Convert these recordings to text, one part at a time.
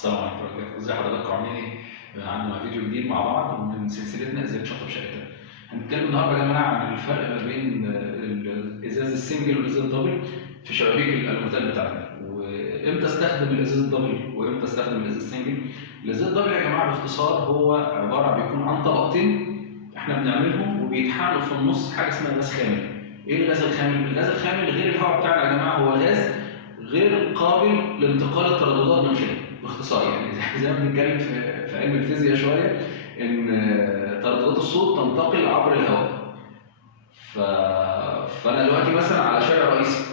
السلام عليكم ورحمة الله وبركاته، ازي حضراتكم عاملين ايه؟ عندنا فيديو جديد مع بعض من سلسلتنا ازاي تشطب شقتك. هنتكلم النهارده يا جماعه عن الفرق ما بين الازاز السنجل والازاز الدبل في شبابيك الالوميتال بتاعتنا، وامتى استخدم الازاز الدبل وامتى استخدم الازاز السنجل. الازاز الدبل يا جماعه باختصار هو عباره بيكون عن طبقتين احنا بنعملهم وبيتحقنوا في النص حاجه اسمها غاز خامل. ايه الغاز الخامل؟ الغاز الخامل غير الهواء بتاعنا يا جماعه، هو غاز غير قابل لانتقال الترددات من خلاله. باختصار يعني زي ما بنتكلم في علم الفيزياء شويه ان ترددات الصوت تنتقل عبر الهواء. فانا دلوقتي مثلا على شارع رئيسي،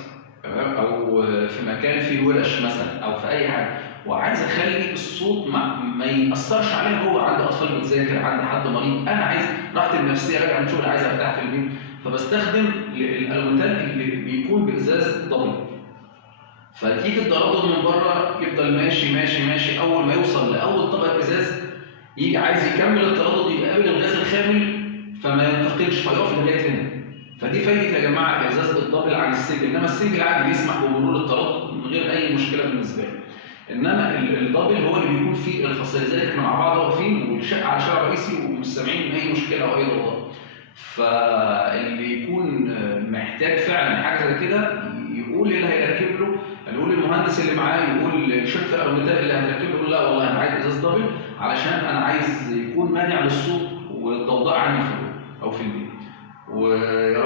تمام، او في مكان فيه ورش مثلا او في اي حاجه، وعايز اخلي الصوت ما ياثرش عليا جوه، عندي اطفال بتذاكر، عندي حد مريض، انا عايز راحتي النفسيه، راجع من شغل عايز ارتاح في البيت، فبستخدم الالوميتال اللي بيكون بازاز دبل. فتيجي التردد من بره يفضل ماشي ماشي ماشي، اول ما يوصل لاول طبقه ازاز يجي عايز يكمل التردد يقابل الغاز الخامل فما ينتقلش فيقف لغايه هنا. فدي فايده يا جماعه الازاز الدبل عن السنجل، انما السنجل عادي بيسمح بمرور التردد من غير اي مشكله بالنسبه له. انما الدبل هو اللي بيكون فيه الخاصيه، لذلك احنا مع بعض واقفين والشقه على شارع رئيسي ومش سامعين اي مشكله او اي ضوضاء. فاللي يكون محتاج فعلا حاجه زي كده يقول اللي هيركب له، نقول المهندس اللي معاه، يقول شركه الالوميتال اللي هتركب له لا والله انا عايز ازاز دبل علشان انا عايز يكون مانع للصوت والضوضاء عندي في البيت او في البيت. ويا رب